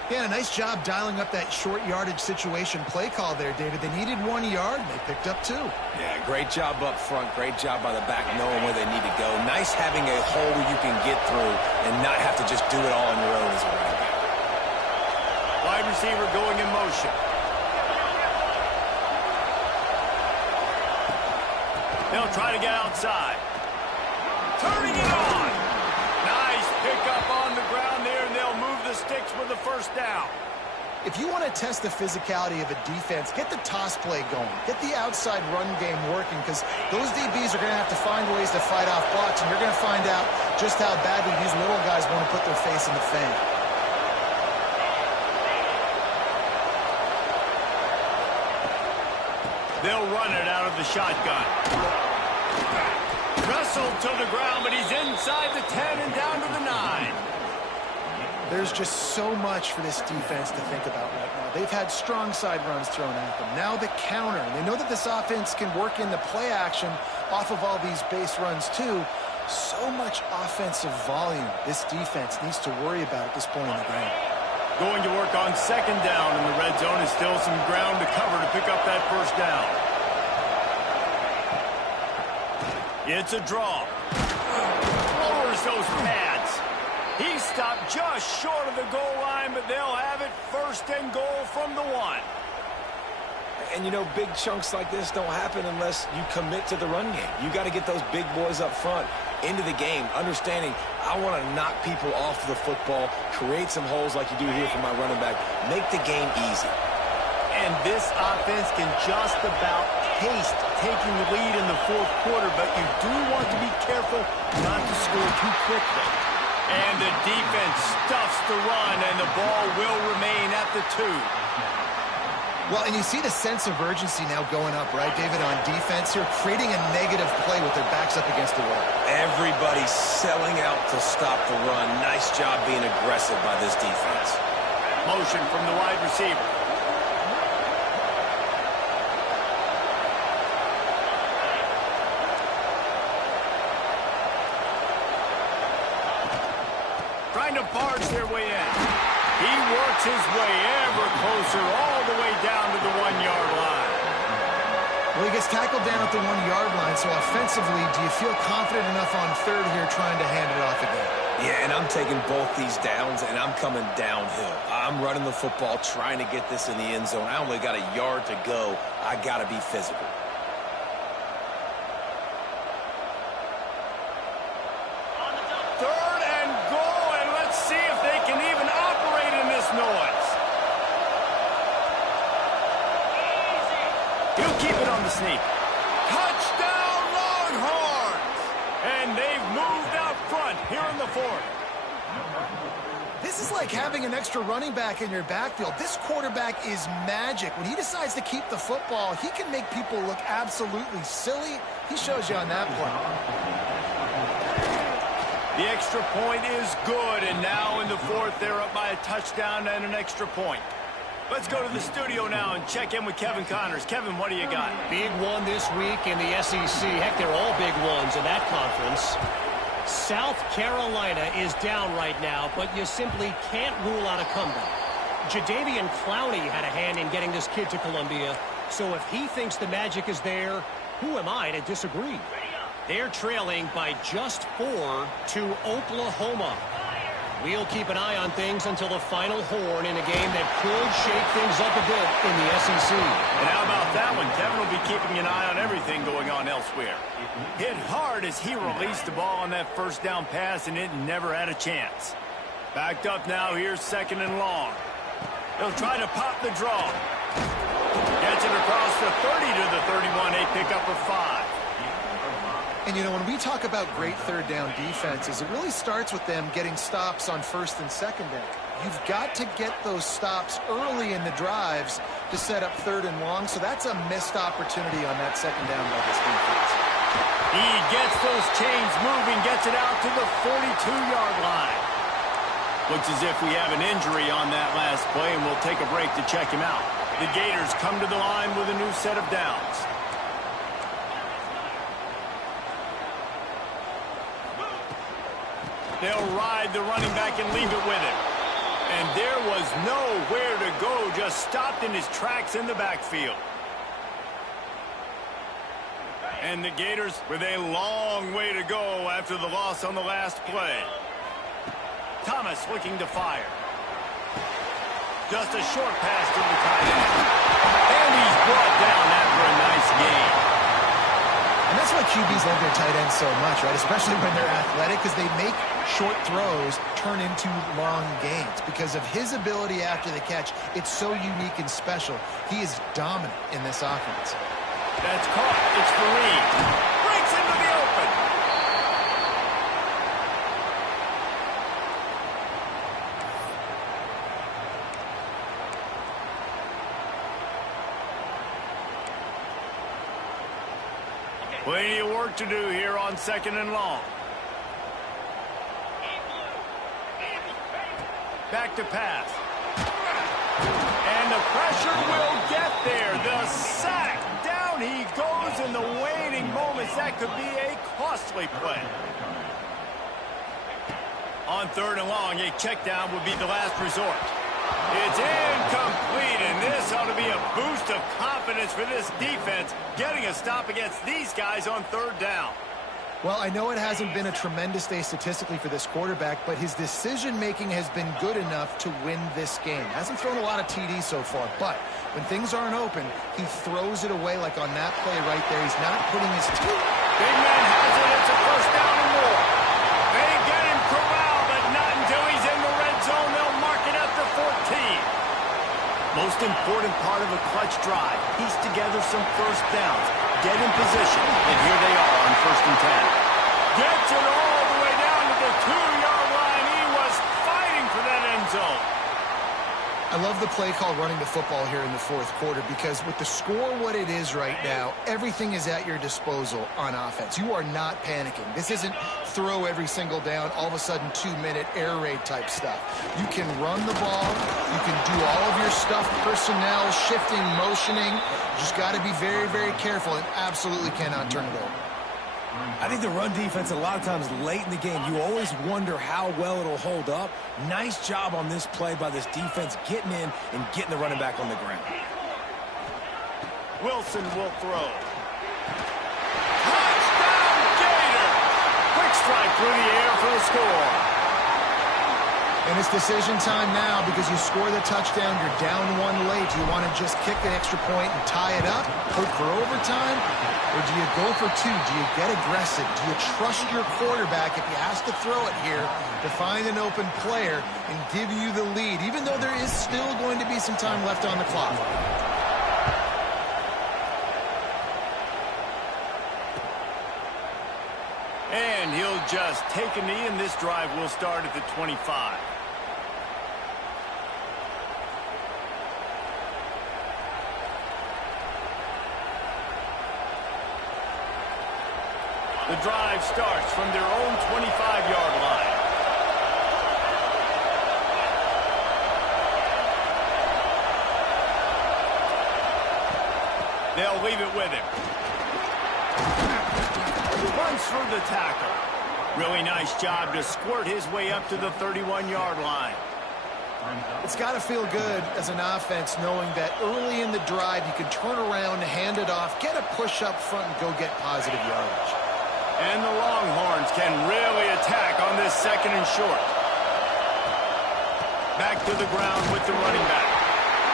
Yeah, a nice job dialing up that short yardage situation play call there, David. They needed 1 yard, and they picked up 2. Yeah, great job up front. Great job by the back knowing where they need to go. Nice having a hole you can get through and not have to just do it all on your own as a running back. Wide receiver going in motion. They'll try to get outside. Turning it on. Nice pickup on the ground there, and they'll move the sticks with the first down. If you want to test the physicality of a defense, get the toss play going. Get the outside run game working, because those DBs are going to have to find ways to fight off blocks, and you're going to find out just how badly these little guys want to put their face in the fan. They'll run it out of the shotgun. Wrestled to the ground, but he's inside the 10 and down to the 9. There's just so much for this defense to think about right now. They've had strong side runs thrown at them. Now the counter. And they know that this offense can work in the play action off of all these base runs too. So much offensive volume this defense needs to worry about at this point in the game. Going to work on 2nd down in the red zone is still some ground to cover to pick up that first down. It's a draw. Lowers those pads. He stopped just short of the goal line, but they'll have it 1st and goal from the 1. And, you know, big chunks like this don't happen unless you commit to the run game. You got to get those big boys up front into the game, understanding I want to knock people off the football, create some holes like you do here for my running back, make the game easy. And this offense can just about taste taking the lead in the 4th quarter, but you do want to be careful not to score too quickly. And the defense stuffs the run, and the ball will remain at the 2. Well, and you see the sense of urgency now going up, right, David, on defense here, creating a negative play with their backs up against the wall. Everybody's selling out to stop the run. Nice job being aggressive by this defense. Motion from the wide receiver. Trying to barge their way in. He works his way ever closer all the way down to the 1-yard line. Well, he gets tackled down at the 1-yard line, so offensively, do you feel confident enough on 3rd here trying to hand it off again? Yeah, and I'm taking both these downs, and I'm coming downhill. I'm running the football, trying to get this in the end zone. I only got a yard to go. I got to be physical. keep it on the sneak. Touchdown, Longhorns! And they've moved out front here in the fourth. This is like having an extra running back in your backfield. This quarterback is magic. When he decides to keep the football, he can make people look absolutely silly. He shows you on that play. The extra point is good, and now in the fourth, they're up by a touchdown and an extra point. Let's go to the studio now and check in with Kevin Connors. Kevin, what do you got? Big one this week in the SEC. Heck, they're all big ones in that conference. South Carolina is down right now, but you simply can't rule out a comeback. Jadeveon Clowney had a hand in getting this kid to Columbia, so if he thinks the magic is there, who am I to disagree? They're trailing by just 4 to Oklahoma. We'll keep an eye on things until the final horn in a game that could shake things up a bit in the SEC. And how about that one? Kevin will be keeping an eye on everything going on elsewhere. Hit hard as he released the ball on that first down pass, and it never had a chance. Backed up now, here's second and long. He'll try to pop the draw. Gets it across the 30 to the 31, a pickup of 5. And, you know, when we talk about great third down defenses, it really starts with them getting stops on first and second down. You've got to get those stops early in the drives to set up third and long, so that's a missed opportunity on that second down by this defense. He gets those chains moving, gets it out to the 42-yard line. Looks as if we have an injury on that last play, and we'll take a break to check him out. The Gators come to the line with a new set of downs. They'll ride the running back and leave it with him. And there was nowhere to go, just stopped in his tracks in the backfield. And the Gators with a long way to go after the loss on the last play. Thomas looking to fire. Just a short pass to the tight end. And he's brought down after a nice gain. And that's why QBs love their tight ends so much, right? Especially when they're athletic, because they make short throws turn into long gains. Because of his ability after the catch, it's so unique and special. He is dominant in this offense. That's caught. It's Fareed. Breaks into the open. Plenty of work to do here on second and long. Back to pass. And the pressure will get there. The sack. Down he goes in the waning moments. That could be a costly play. On third and long, a check down would be the last resort. It's incomplete, and this ought to be a boost of confidence for this defense, getting a stop against these guys on third down. Well, I know it hasn't been a tremendous day statistically for this quarterback, but his decision-making has been good enough to win this game. Hasn't thrown a lot of TDs so far, but when things aren't open, he throws it away like on that play right there. He's not putting his teeth. Big man has it. It's a first down and more. They get him corralled, but not until he's in the red zone. They'll mark it at the 14. Most important part of a clutch drive. Piece together some first downs. Get in position, and here they are on first and 10. Gets it all the way down to the 2-yard line. He was fighting for that end zone. I love the play call running the football here in the fourth quarter because with the score what it is right now, everything is at your disposal on offense. You are not panicking. This isn't throw every single down, all of a sudden 2-minute air raid type stuff. You can run the ball. You can do all of your stuff, personnel, shifting, motioning. You just got to be very, very careful and absolutely cannot turn it over. I think the run defense, a lot of times late in the game, you always wonder how well it'll hold up. Nice job on this play by this defense getting in and getting the running back on the ground. Wilson will throw. Touchdown, Gator! Quick strike through the air for the score. And it's decision time now because you score the touchdown, you're down one late. Do you want to just kick an extra point and tie it up, hope for overtime? Or do you go for two? Do you get aggressive? Do you trust your quarterback if he has to throw it here to find an open player and give you the lead, even though there is still going to be some time left on the clock? just take a knee, and this drive will start at the 25. The drive starts from their own 25-yard line. They'll leave it with him. Runs through the tackle. Really nice job to squirt his way up to the 31-yard line. It's got to feel good as an offense knowing that early in the drive you can turn around, hand it off, get a push up front, and go get positive yardage. And the Longhorns can really attack on this second and short. Back to the ground with the running back.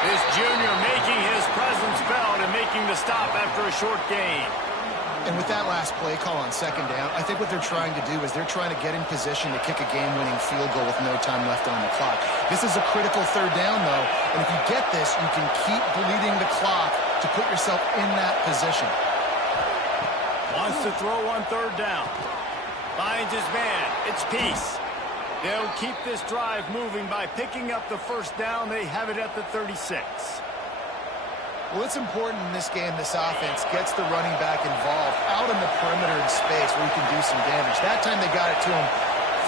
This junior making his presence felt and making the stop after a short gain. And with that last play call on second down, I think what they're trying to do is they're trying to get in position to kick a game-winning field goal with no time left on the clock. This is a critical third down, though, and if you get this, you can keep bleeding the clock to put yourself in that position. Wants to throw on third down. Finds his man. It's Peace. They'll keep this drive moving by picking up the first down. They have it at the 36. Well, it's important in this game this offense gets the running back involved out in the perimeter in space where he can do some damage. That time they got it to him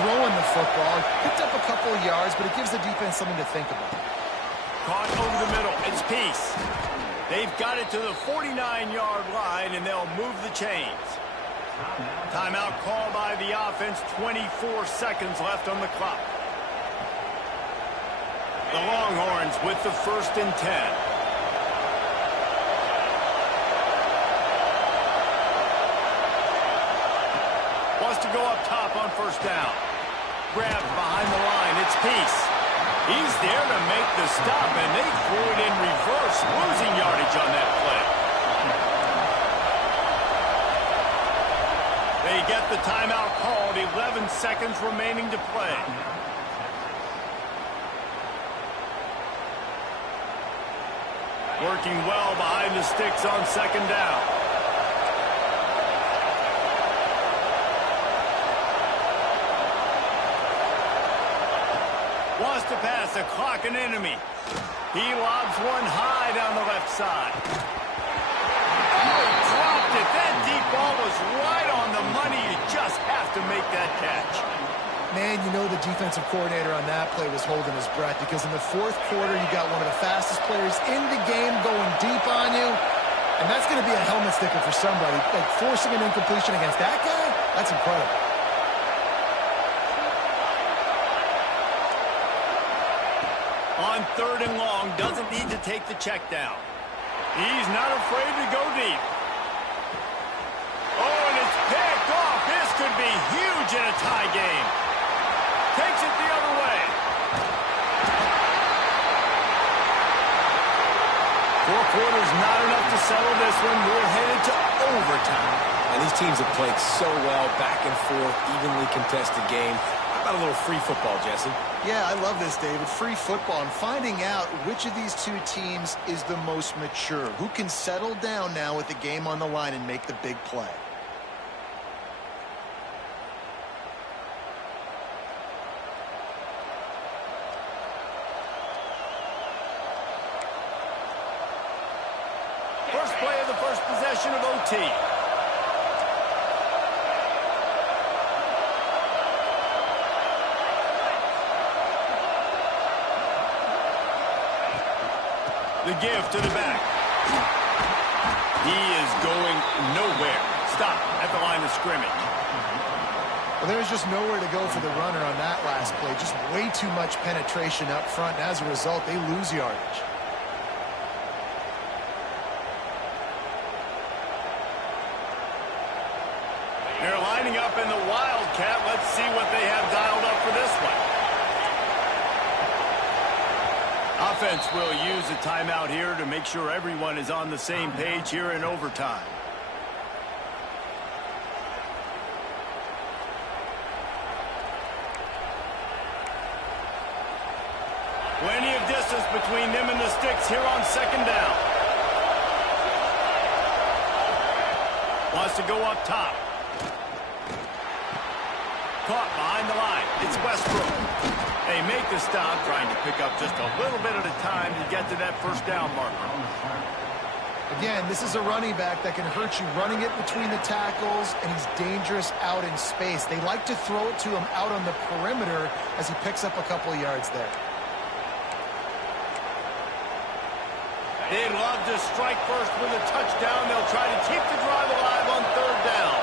throwing the football. Picked up a couple of yards, but it gives the defense something to think about. Caught over the middle. It's Peace. They've got it to the 49-yard line, and they'll move the chains. Timeout call by the offense. 24 seconds left on the clock. The Longhorns with the 1st and 10. Wants to go up top on first down. Grabbed behind the line. It's Peace. He's there to make the stop, and they threw it in reverse, losing yardage on that play. They get the timeout called. 11 seconds remaining to play. Working well behind the sticks on second down. Wants to pass a clock and enemy. He lobs one high down the left side. Oh, he dropped it. That deep ball was right on the money. You just have to make that catch. Man, you know the defensive coordinator on that play was holding his breath because in the fourth quarter, you got one of the fastest players in the game going deep on you, and that's going to be a helmet sticker for somebody. Like forcing an incompletion against that guy, that's incredible. On third and long, doesn't need to take the check down. He's not afraid to go deep. Oh, and it's picked off. This could be huge in a tie game. Takes it the other way. 4 quarters, not enough to settle this one. We're headed to overtime. And these teams have played so well, back and forth, evenly contested game. How about a little free football, Jesse? Yeah, I love this, David. Free football and finding out which of these two teams is the most mature. Who can settle down now with the game on the line and make the big play. First play of the first possession of OT. The give to the back. He is going nowhere. Stop at the line of scrimmage. Well, there's just nowhere to go for the runner on that last play. Just way too much penetration up front. And as a result, they lose yardage. They're lining up in the Wildcat. Let's see what they have dialed up for this one. Offense will use a timeout here to make sure everyone is on the same page here in overtime. Plenty of distance between them and the sticks here on second down. Wants to go up top. caught behind the line. It's Westbrook. They make the stop, trying to pick up just a little bit at a time to get to that first down marker. Again, this is a running back that can hurt you running it between the tackles, and he's dangerous out in space. They like to throw it to him out on the perimeter as he picks up a couple of yards there. They'd love to strike first with a touchdown. They'll try to keep the drive alive on third down.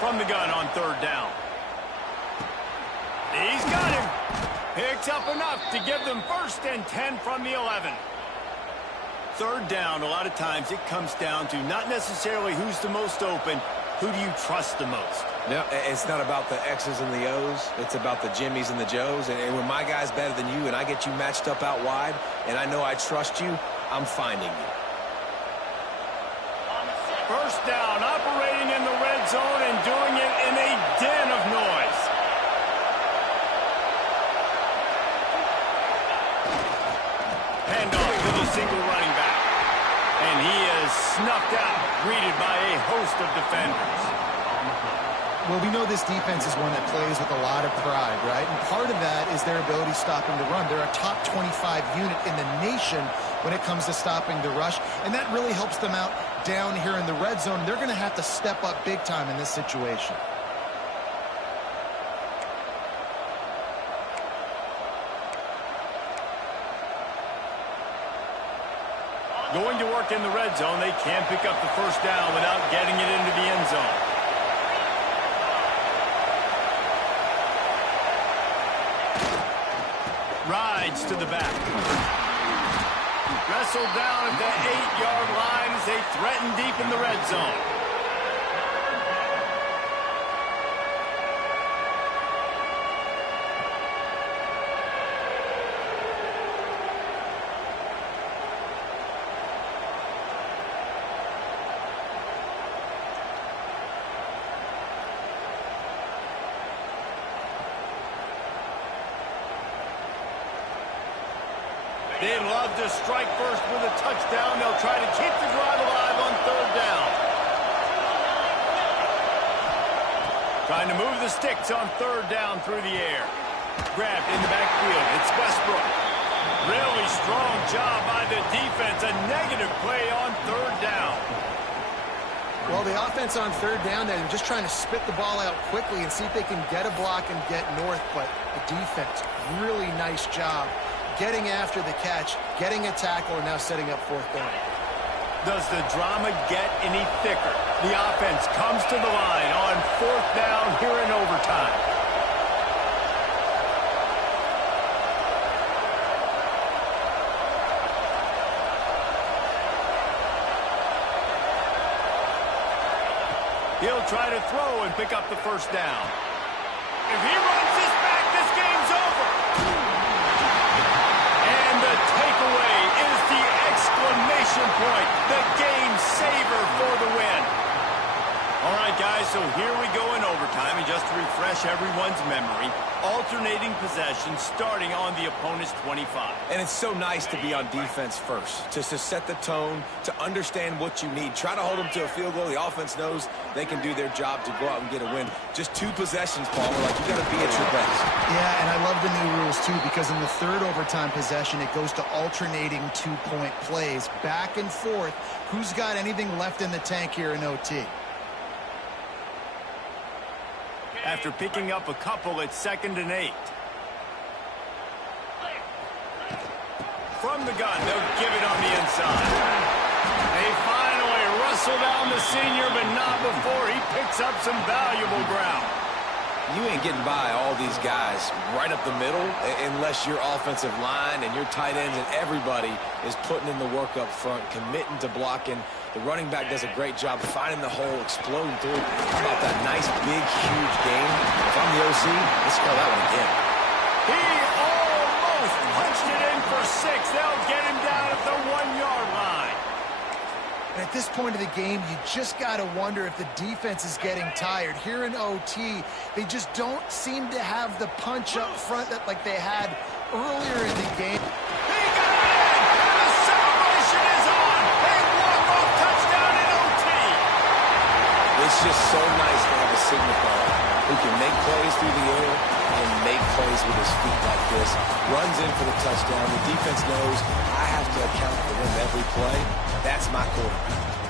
From the gun on third down. He's got him. Picks up enough to give them 1st and 10 from the 11. Third down, a lot of times it comes down to not necessarily who's the most open, who do you trust the most? No, it's not about the X's and the O's. It's about the Jimmies and the Joes. And when my guy's better than you and I get you matched up out wide and I know I trust you, I'm finding you. First down, operating in the red zone and doing it in a den of noise. Handoff to the single running back. And he is snuffed out, greeted by a host of defenders. Well, we know this defense is one that plays with a lot of pride, right? And part of that is their ability stopping the run. They're a top 25 unit in the nation when it comes to stopping the rush, and that really helps them out down here in the red zone. They're going to have to step up big time in this situation. Going to work in the red zone, they can't pick up the first down without getting it into the end zone. Rides to the back. Wrestled down at the 8-yard line as they threaten deep in the red zone. They'd love to strike first with a touchdown. They'll try to keep the drive alive on third down. Trying to move the sticks on third down through the air. Grabbed in the backfield. It's Westbrook. Really strong job by the defense. A negative play on third down. Well, the offense on third down, they're just trying to spit the ball out quickly and see if they can get a block and get north. But the defense, really nice job getting after the catch, getting a tackle, and now setting up fourth down. Does the drama get any thicker? The offense comes to the line on fourth down here in overtime. He'll try to throw and pick up the first down. If he runs this back, this game's over. And the takeaway is the exclamation point, the game saver for the win. All right, guys, so here we go in overtime. And just to refresh everyone's memory, alternating possession starting on the opponent's 25. And it's so nice to be on defense first, just to set the tone, to understand what you need. Try to hold them to a field goal. The offense knows they can do their job to go out and get a win. Just 2 possessions, Paul. Like, you got to be at your best. Yeah, and I love the new rules, too, because in the third overtime possession, it goes to alternating 2-point plays, back and forth. Who's got anything left in the tank here in OT? After picking up a couple at 2nd and 8. From the gun, they'll give it on the inside. They finally wrestle down the senior, but not before he picks up some valuable ground. You ain't getting by all these guys right up the middle unless your offensive line and your tight ends and everybody is putting in the work up front, committing to blocking. The running back does a great job finding the hole, exploding through. How about that nice, big, huge game? If I'm the OC, let's call that one again. He almost punched it in for 6. They'll get him down at the 1-yard line. And at this point of the game, you just got to wonder if the defense is getting tired. Here in OT, they just don't seem to have the punch up front that like they had earlier in the game. He got it in, and the celebration is on. A walk-off touchdown in OT. It's just so nice to have a signifier who can make plays through the air and make plays with his feet like this. Runs in for the touchdown. The defense knows I have to account for him every play. That's my quarterback.